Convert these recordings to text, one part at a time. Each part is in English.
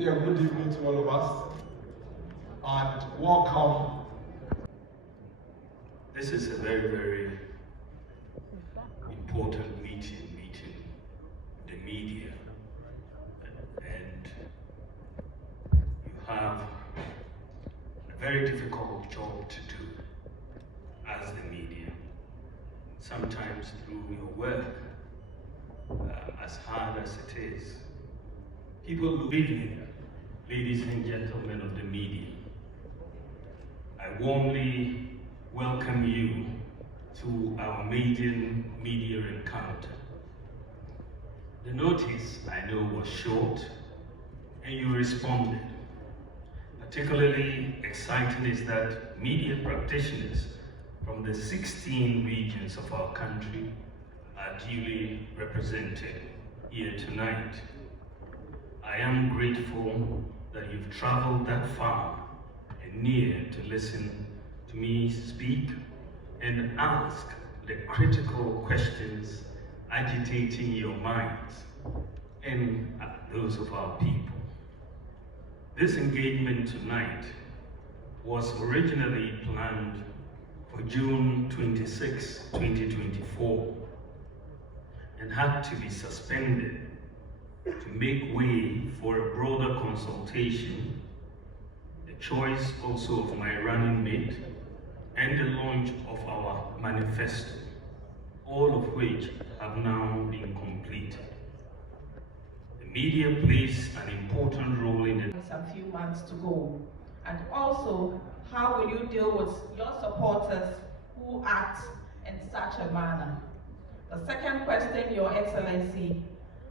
say a good evening to all of us and welcome. This is a very, very important meeting, the media, and you have a very difficult job to do as the media. Sometimes through your work, as hard as it is, people believe me, ladies and gentlemen of the media. I warmly welcome you to our maiden media encounter. The notice, I know, was short, and you responded. Particularly exciting is that media practitioners from the 16 regions of our country are duly represented here tonight. I am grateful that you've traveled that far and near to listen to me speak and ask the critical questions agitating your minds and those of our people. This engagement tonight was originally planned for June 26, 2024, and had to be suspended to make way for a broader consultation, the choice also of my running mate, and the launch of our manifesto, all of which have now been completed. The media plays an important role in it. A few months to go. And also, how will you deal with your supporters who act in such a manner? The second question, Your Excellency,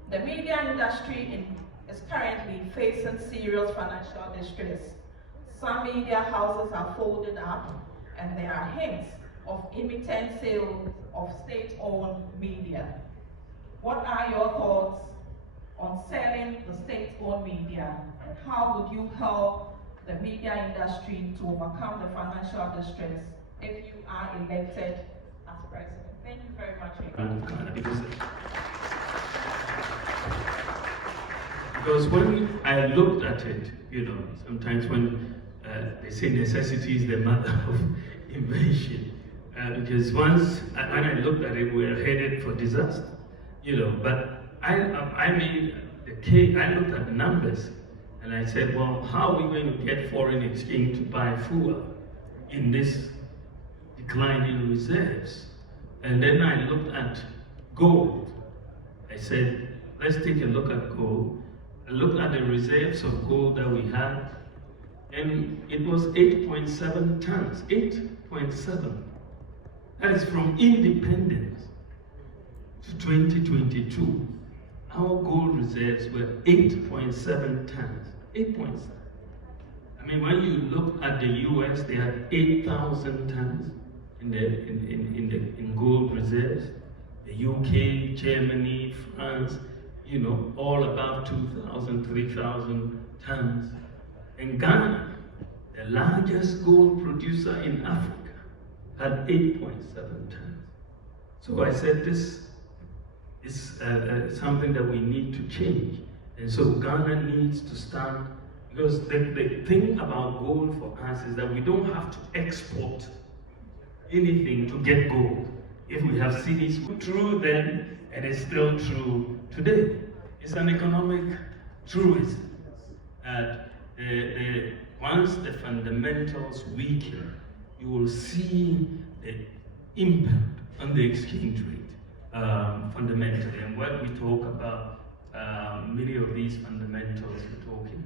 the media industry is currently facing serious financial distress. Some media houses are folded up, and there are hints of imminent sale of state-owned media. What are your thoughts on selling the state-owned media, and how would you help the media industry to overcome the financial distress if you are elected as president? Thank you very much. Because when I looked at it, sometimes when they say necessity is the mother of invention, because once when I looked at it, we were headed for disaster, but I made the case. I looked at the numbers and I said, well, how are we going to get foreign exchange to buy fuel in this declining reserves? And then I looked at gold. I said, let's take a look at gold. I looked at the reserves of gold that we had, and it was 8.7 tons, 8.7. That is from independence to 2022. Our gold reserves were 8.7 tons, 8.7. I mean, when you look at the US, they had 8,000 tons in gold reserves. The UK, Germany, France, all above 2,000, 3,000 tons. And Ghana, the largest gold producer in Africa, had 8.7 tons. So I said, this is something that we need to change. And so Ghana needs to stand, because the thing about gold for us is that we don't have to export anything to get gold. If we have seen it true then, and it's still true today. It's an economic truism that once the fundamentals weaken, you will see the impact on the exchange rate fundamentally. And when we talk about many of these fundamentals, you're talking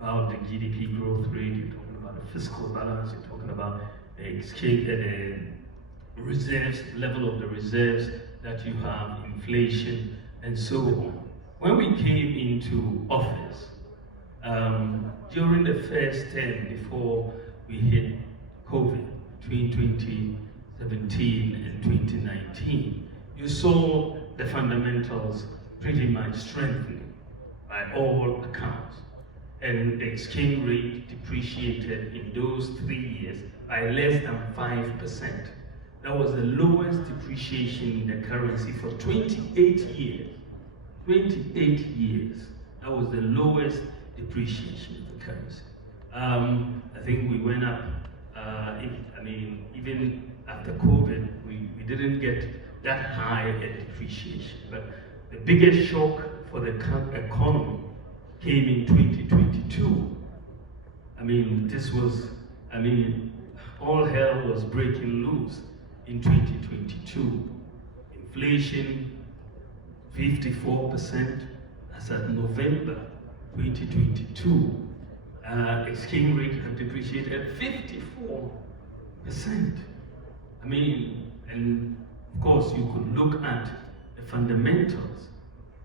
about the GDP growth rate, you're talking about the fiscal balance, you're talking about the exchange, the reserves, level of the reserves that you have, inflation, and so on. When we came into office, during the first term before we hit COVID, between 2017 and 2019, you saw the fundamentals pretty much strengthening by all accounts. And the exchange rate depreciated in those 3 years by less than 5%. That was the lowest depreciation in the currency for 28 years. 28 years. That was the lowest depreciation of the currency. I think we went up, even after COVID, we didn't get that high a depreciation. But the biggest shock for the economy came in 2022. All hell was breaking loose in 2022. Inflation, 54% as of November 2022. Exchange rate had depreciated at 54%. And of course, you could look at the fundamentals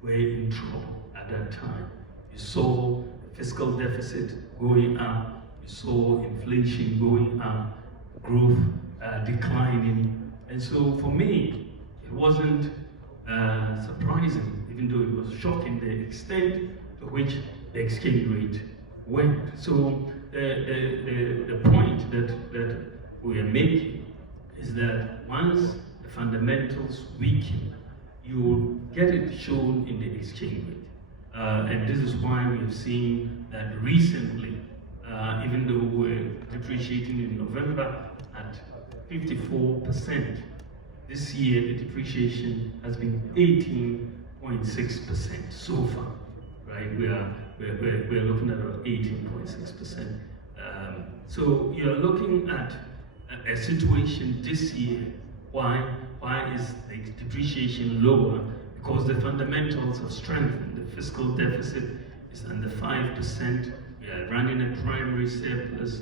were in trouble at that time. You saw the fiscal deficit going up, you saw inflation going up, growth declining. And so for me, it wasn't surprising, even though it was shocking, the extent to which the exchange rate went. So the point that we are making is that once the fundamentals weaken, you will get it shown in the exchange rate. And this is why we have seen that recently, even though we're depreciating in November at 54%, this year the depreciation has been 18.6% so far, right? We're looking at about 18.6%. So you're looking at a situation this year. Why is the depreciation lower? Because the fundamentals have strengthened. The fiscal deficit is under 5%. We are running a primary surplus.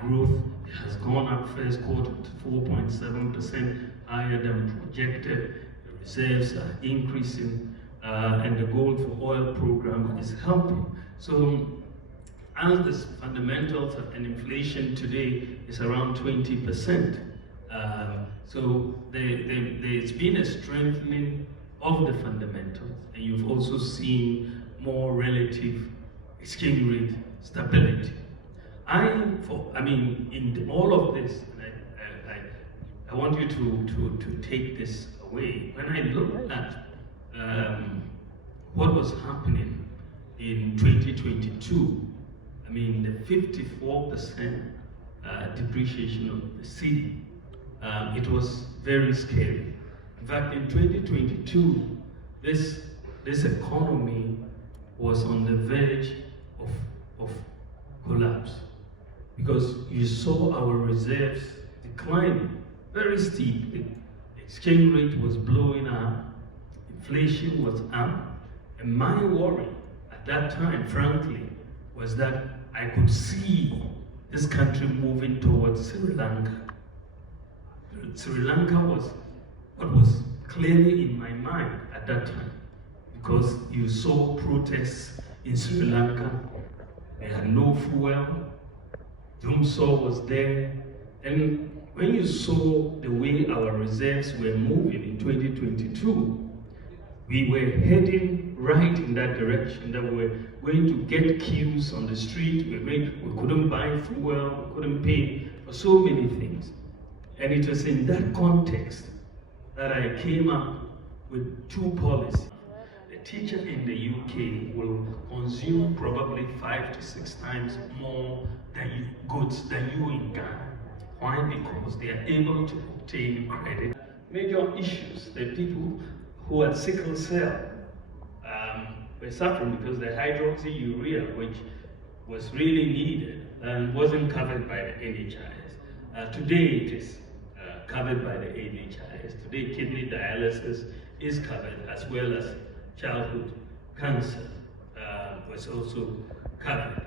Growth has gone up first quarter to 4.7%, higher than projected. The reserves are increasing, and the gold for oil program is helping. So as the fundamentals and inflation today is around 20%, so there's been a strengthening of the fundamentals, and you've also seen more relative exchange rate stability. In all of this, and I want you to take this away. When I look at what was happening in 2022, the 54% depreciation of the cedi, it was very scary. In fact, in 2022, this economy was on the verge of collapse, because you saw our reserves declining very steeply. The exchange rate was blowing up, inflation was up, and my worry at that time, frankly, was that I could see this country moving towards Sri Lanka. Sri Lanka was what was clearly in my mind at that time, because you saw protests in Sri Lanka. They had no fuel. Doomsaw was there. And when you saw the way our reserves were moving in 2022, we were heading right in that direction, that we were going to get queues on the street. We couldn't buy fuel, we couldn't pay for so many things. And it was in that context that I came up with two policies. The teacher in the UK will consume probably 5 to 6 times more goods than you in Ghana. Why? Because they are able to obtain credit. Major issues, the people who had sickle cell were suffering because the hydroxyurea, which was really needed and wasn't covered by the NHIS. Today it is covered by the NHIS. Today kidney dialysis is covered, as well as childhood cancer was also covered.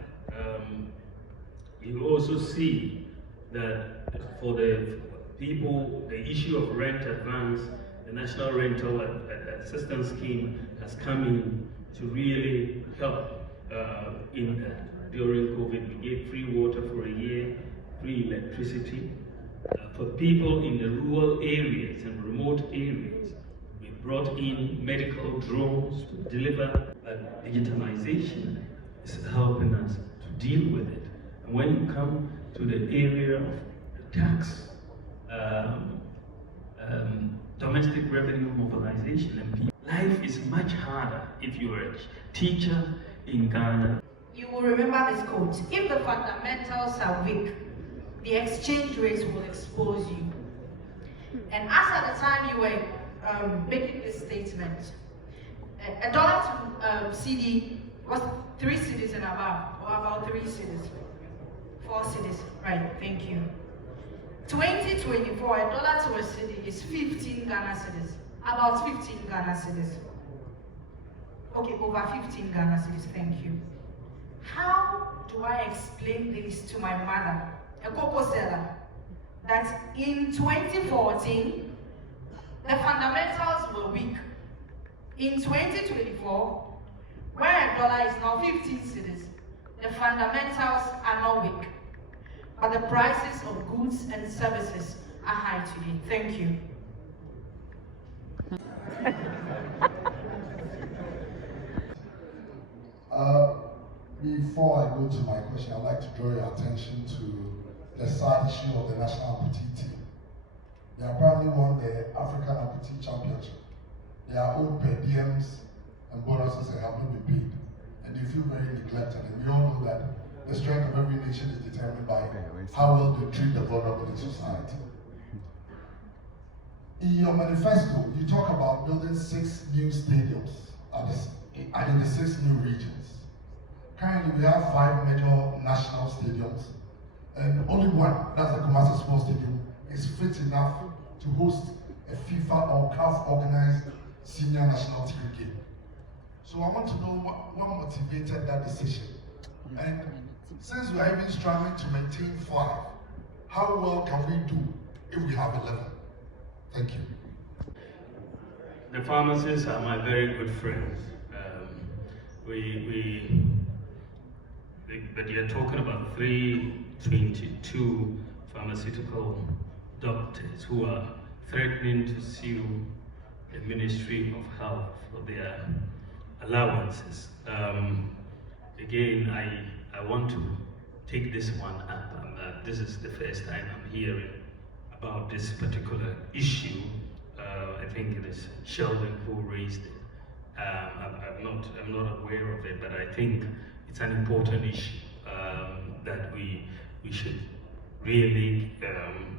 You also see that for the people, the issue of rent advance, the National Rental Assistance Scheme has come in to really help in that. During COVID, we gave free water for a year, free electricity. For people in the rural areas and remote areas, we brought in medical drones to deliver. Digitalization is helping us to deal with it. And when you come to the area of the tax, domestic revenue mobilization, and life is much harder if you're a teacher in Ghana. you will remember this quote: if the fundamentals are weak, the exchange rates will expose you. And as at the time you were making this statement, a dollar to CD was 3 cedis and above, or about 3 cedis, 4 cedis, right? Thank you. 2024, a dollar to a cedi is 15 Ghana cedis, about 15 Ghana cedis. Okay, over 15 Ghana cedis, thank you. How do I explain this to my mother, a cocoa seller, that in 2014, the fundamentals were weak? In 2024, where a dollar is now 15 cedis, the fundamentals are not weak, but the prices of goods and services are high today. Thank you. Before I go to my question, I'd like to draw your attention to the sad issue of the national amputee team. They apparently won the African Amputee Championship. They are owed per diems and bonuses and have not been paid. And they feel very neglected. And we all know that the strength of every nation is determined by how well they treat the vulnerable in society. In your manifesto, you talk about building 6 new stadiums in the 6 new regions. Currently, we have 5 major national stadiums, and only one, that's the Kumasi Sports Stadium, is fit enough to host a FIFA or CAF organized senior national team game. So I want to know what motivated that decision. And since we are even struggling to maintain 5, how well can we do if we have 11? Thank you. The pharmacists are my very good friends. But you're talking about 322 pharmaceutical doctors who are threatening to sue the Ministry of Health for their allowances. Again, I want to take this one up. This is the first time I'm hearing about this particular issue. I think it is Sheldon who raised it. I'm not aware of it, but I think it's an important issue that we should really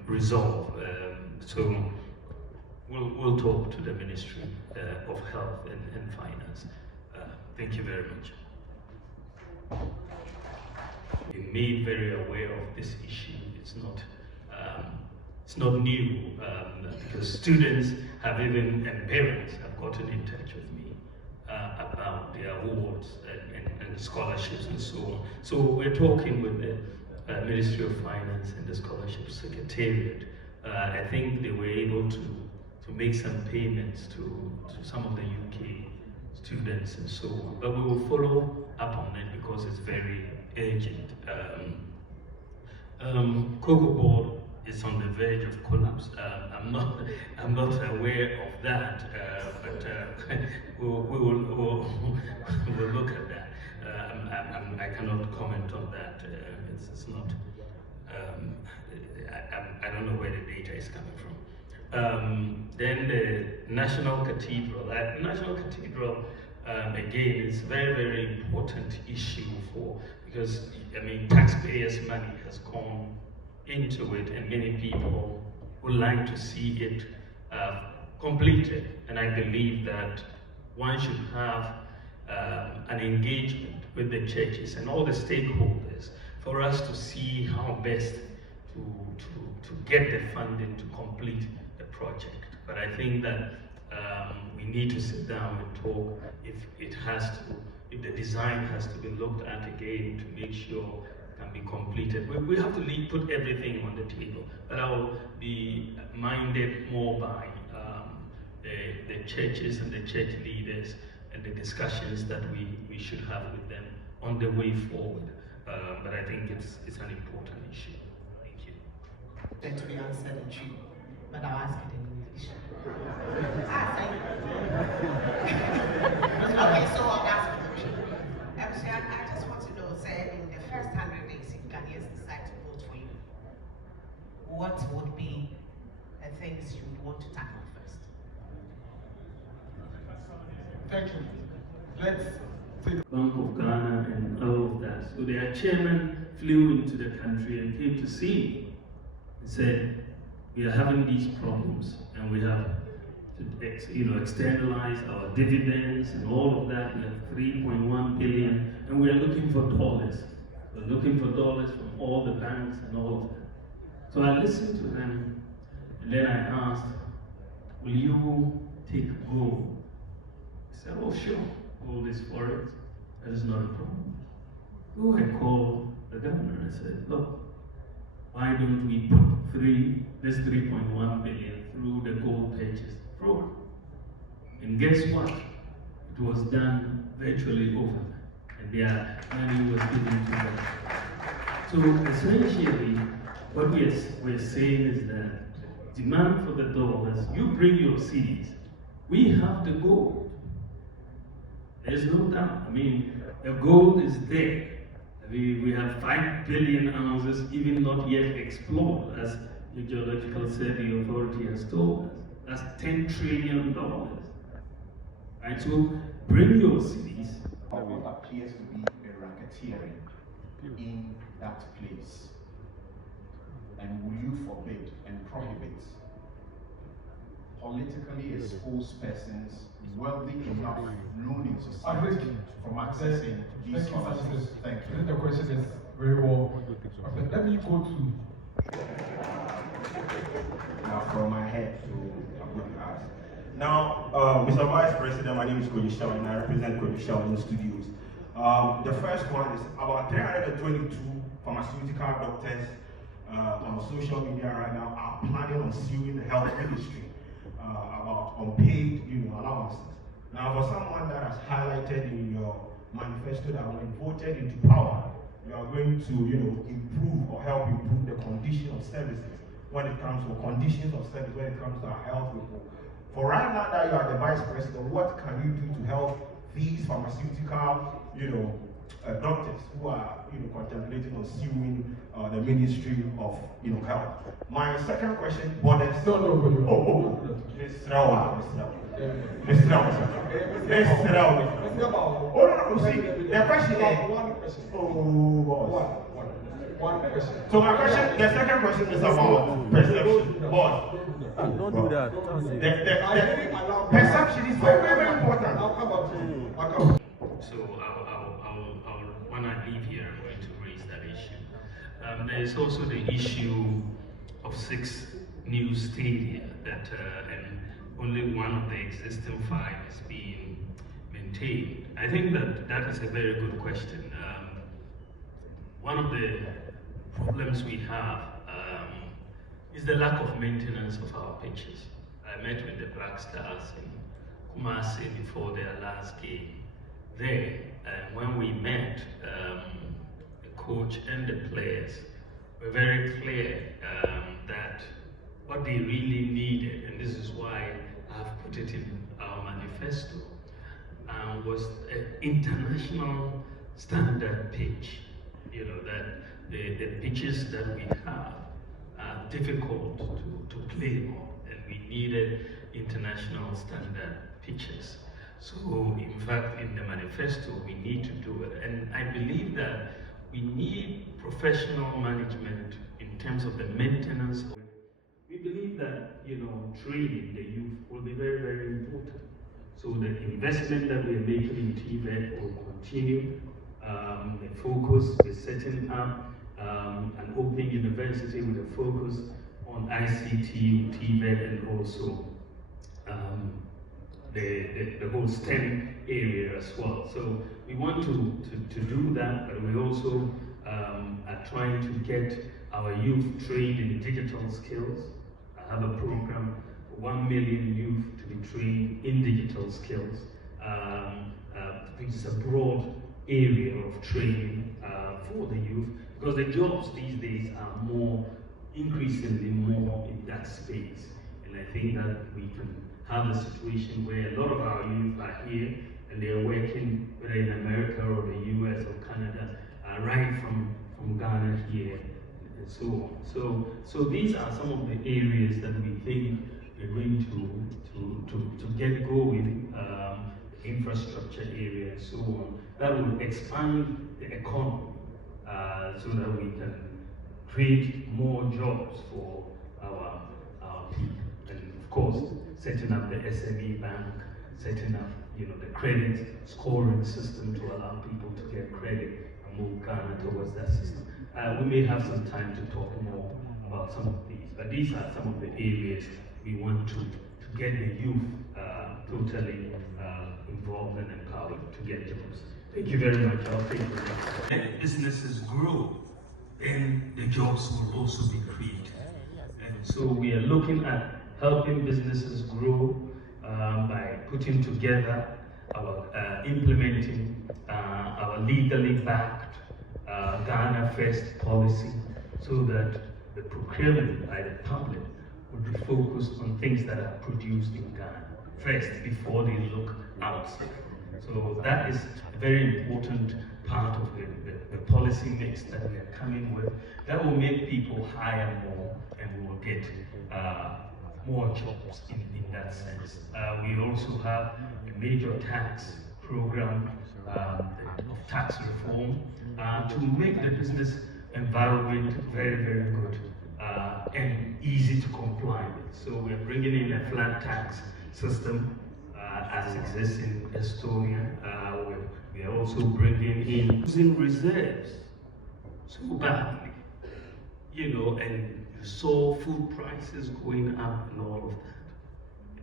resolve. So we'll talk to the Ministry of Health and Finance. Thank you very much. We're made very aware of this issue. It's not new, because students have even, and parents have gotten in touch with me about their awards and scholarships and so on. So we're talking with the Ministry of Finance and the Scholarship Secretariat. I think they were able to make some payments to some of the UK students and so on. But we will follow up on it because it's very urgent. Cocoa Board is on the verge of collapse. I'm not aware of that, but we'll look at that. I cannot comment on that. It's not. I don't know where the data is coming from. Then the National Cathedral. National Cathedral, again, is a very, very important issue because I mean taxpayers' money has gone into it, and many people would like to see it completed. And I believe that one should have an engagement with the churches and all the stakeholders for us to see how best to get the funding to complete the project. But I think that we need to sit down and talk if the design has to be looked at again to make sure it can be completed. We have to put everything on the table, but I will be minded more by the churches and the church leaders and the discussions that we should have with them on the way forward. But I think it's an important issue. Thank you. Going to be answered in Twi, but I'll ask it in English. Okay, so I'll ask it in Twi. I just want to know, say, in the first 100 days, if Ghanaians decide to vote for you, what would be the things you would want to tackle first? Thank you. Let's take Bank of Ghana and all of that. So their chairman flew into the country and came to see me and said, we are having these problems and we have to externalize our dividends and all of that. We have 3.1 billion and we are looking for dollars. We're looking for dollars from all the banks and all of that. So I listened to them and then I asked, will you take gold? He said, oh sure, gold is forex, that is not a problem. So I called the governor and I said, look, why don't we put this 3.1 billion through the gold purchase program? And guess what? It was done virtually overnight, and their money was given to them. So essentially, what we're saying is that demand for the dollars, you bring your cedis, we have the gold. There's no doubt. I mean, the gold is there. We have 5 billion ounces, even not yet explored, as the Geological Survey Authority has told us. That's $10 trillion. Right? So bring your cities. What appears to be a racketeering in that place. And will you forbid and prohibit politically exposed persons wealthy enough, known in society, from accessing these sources? Thank you. I think the question is very well. Let me go to. Now, from my head to I'm going to ask. Now, Mr. Vice President, my name is Kwadwo Sheldon. I represent Kwadwo Sheldon Studios. The first one is about 322 pharmaceutical doctors on social media right now are planning on suing the health ministry about unpaid, allowances. Now, for someone that has highlighted in your manifesto that when voted into power, you are going to, improve or help improve the condition of services when it comes to conditions of service when it comes to our health people. For right now that you are the vice president, what can you do to help these pharmaceutical, doctors who are, contemplating on suing the Ministry of, Health? My second question borders. No. Mr. Rawa. Oh, no, see, the question is. One question. Oh, boss. One question. So my question, the second question is about perception. Boss. Don't do that. The perception is very, very important. I'll come up to you. So when I leave here, I'm going to raise that issue. There is also the issue of 6 new stadia that, and only one of the existing 5 is being maintained. I think that is a very good question. One of the problems we have is the lack of maintenance of our pitches. I met with the Black Stars in Kumasi before their last game there, and when we met, the coach and the players were very clear that what they really needed, and this is why I've put it in our manifesto, was an international standard pitch. That the pitches that we have are difficult to play on, and we needed international standard pitches. So in fact, in the manifesto, we need to do it. And I believe that we need professional management in terms of the maintenance of it. We believe that, training the youth will be very, very important. So the investment that we're making in TVET will continue. The focus is setting up an open university with a focus on ICT, TVET, and also the whole STEM area as well. So we want to do that, but we also are trying to get our youth trained in digital skills. I have a program for 1 million youth to be trained in digital skills, which is a broad area of training for the youth, because the jobs these days are increasingly more in that space. And I think that we can have a situation where a lot of our youth are here and they are working, whether in America or the US or Canada, right from Ghana here and so on. So these are some of the areas that we think we're going to get going, infrastructure area and so on. That will expand the economy. so that we can create more jobs for our people. And of course, setting up the SME bank, setting up the credit scoring system to allow people to get credit and move Ghana towards that system. We may have some time to talk more about some of these, but these are some of the areas we want to get the youth totally involved and empowered to get jobs. Thank you very much. I'll take the next. As businesses grow, then the jobs will also be created. And so we are looking at helping businesses grow by putting together implementing our legally backed Ghana First policy, so that the procurement by the public would be focused on things that are produced in Ghana first before they look outside. So that is a very important part of the policy mix that we are coming with. That will make people hire more, and we will get more jobs in that sense. We also have a major tax program of tax reform to make the business environment very, very good and easy to comply with. So we're bringing in a flat tax system as exists in Estonia. We are also bringing in using reserves so badly, and you saw food prices going up and all of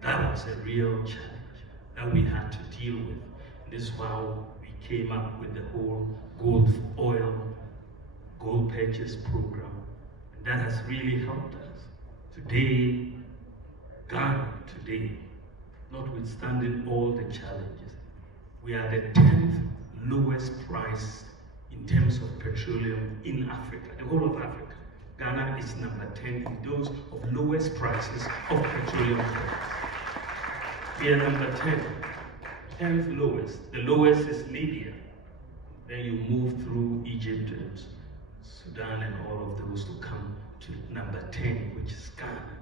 that. That was a real challenge that we had to deal with. This is how we came up with the whole gold purchase program. And that has really helped us. Today, Ghana, notwithstanding all the challenges, we are the 10th lowest price in terms of petroleum in Africa, the whole of Africa. Ghana is number 10 in those of lowest prices of petroleum. We are number 10, 10th lowest. The lowest is Libya. Then you move through Egypt and Sudan and all of those to come to number 10, which is Ghana.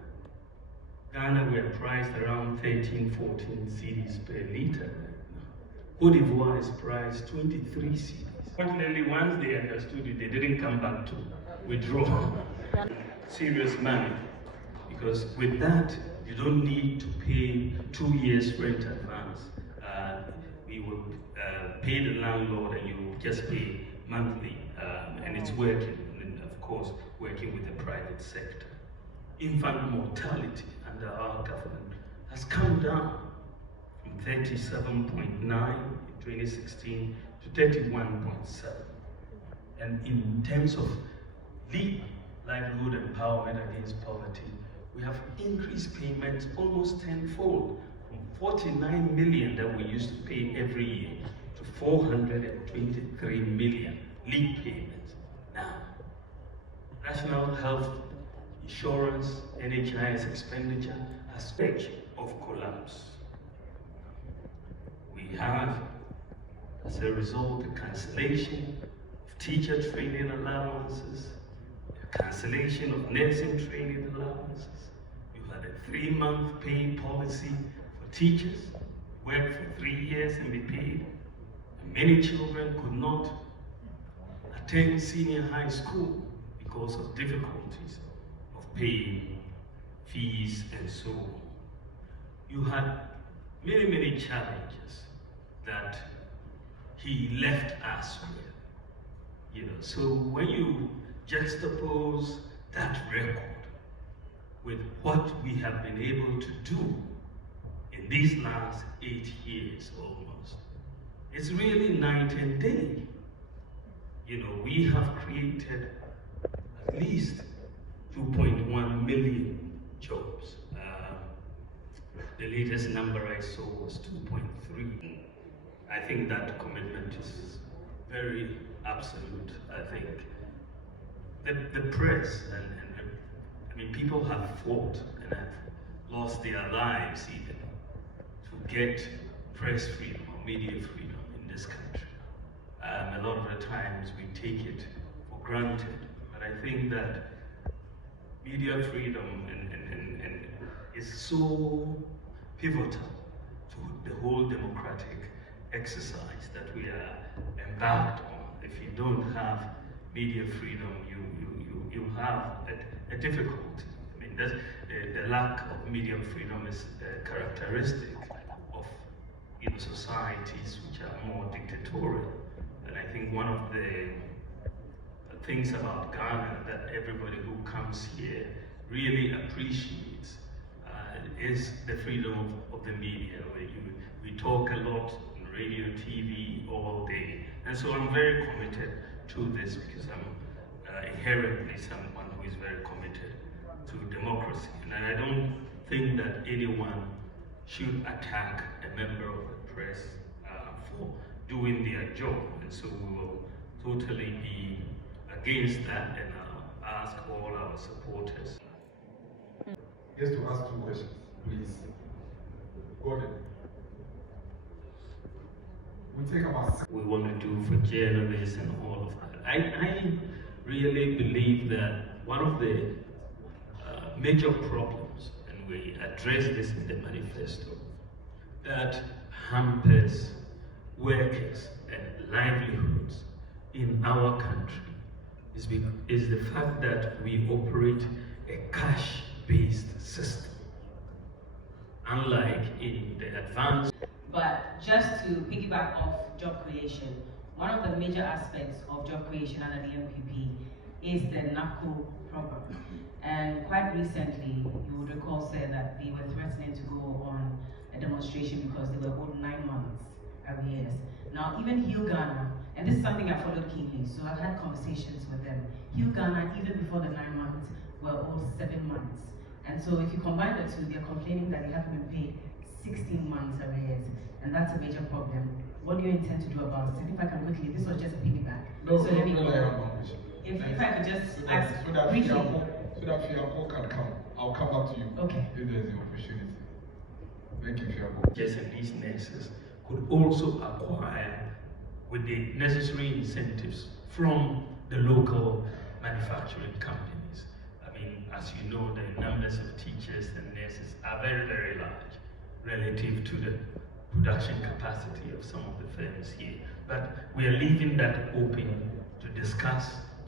Ghana, we are priced around 13, 14 cedis per liter. Cote d'Ivoire is priced 23 cedis. Fortunately, once they understood it, they didn't come back to withdraw serious money, because with that, you don't need to pay 2 years rent advance. We would pay the landlord, and you just pay monthly, and it's working, and of course, working with the private sector. Infant mortality under our government has come down from 37.9 in 2016 to 31.7. And in terms of livelihood empowerment against poverty, we have increased payments almost tenfold, from 49 million that we used to pay every year to 423 million leave payments now. National health insurance, NHIS expenditure has verge of collapse. We have, as a result, the cancellation of teacher training allowances, the cancellation of nursing training allowances. We've had a 3-month pay policy for teachers, work for 3 years and be paid. And many children could not attend senior high school because of difficulties of paying fees and so on. You had many, many challenges that he left us with. So when you juxtapose that record with what we have been able to do in these last 8 years almost, it's really night and day. We have created at least 2.1 million jobs. The latest number I saw was 2.3. I think that commitment is very absolute. I think the press and people have fought and have lost their lives even to get press freedom or media freedom in this country. A lot of the times we take it for granted, but I think that media freedom is so pivotal to the whole democratic exercise that we are embarked on. If you don't have media freedom, you have a difficulty. I mean, the lack of media freedom is a characteristic of societies which are more dictatorial. And I think one of the things about Ghana that everybody who comes here really appreciates is the freedom of the media. We talk a lot on radio, TV all day. And so I'm very committed to this because I'm inherently someone who is very committed to democracy. And I don't think that anyone should attack a member of the press for doing their job. And so we will totally be against that, and I'll ask all our supporters. Just to ask 2 questions, please. Go ahead. We take about We want to do for journalists and all of that. I really believe that one of the major problems, and we address this in the manifesto, that hampers workers and livelihoods in our country is the fact that we operate a cash-based system. Unlike in the advanced. But just to piggyback off job creation, one of the major aspects of job creation under the MPP is the NACO program. And quite recently, you would recall said that they were threatening to go on a demonstration because they were owed 9 months arrears. Now, even Heal Ghana, and this is something I followed keenly, so I've had conversations with them. Heal Ghana, even before the 9 months, were owed 7 months. And so if you combine the two, they're complaining that they haven't been paid 16 months arrears, and that's a major problem. What do you intend to do about it? If I can quickly, this was just a piggyback. No, so let me no, go. I have one question. If I could just so ask that briefly. So that Fiapo can come. I'll come back to you. Okay. If there's an opportunity. Thank you, Fiapo. Yes, and these nurses could also acquire with the necessary incentives from the local manufacturing companies. I mean, as you know, the numbers of teachers and nurses are very, very large relative to the production capacity of some of the firms here. But we are leaving that open to discuss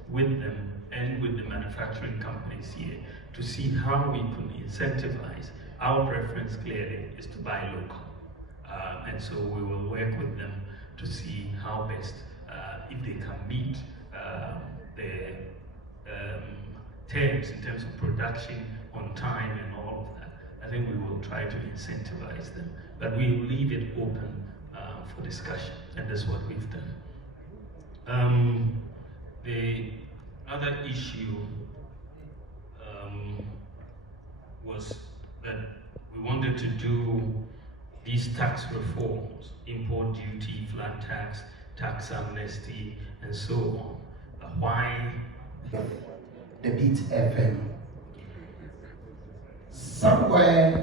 with them and with the manufacturing companies here to see how we can incentivize. Our preference clearly is to buy local. And so we will work with them to see how best, if they can meet the terms in terms of production on time and all of that. I think we will try to incentivize them, but we will leave it open for discussion, and that's what we've done. The other issue was that we wanted to do these tax reforms, import duty, flat tax, tax amnesty, and so on. Why? The Beat FM. Somewhere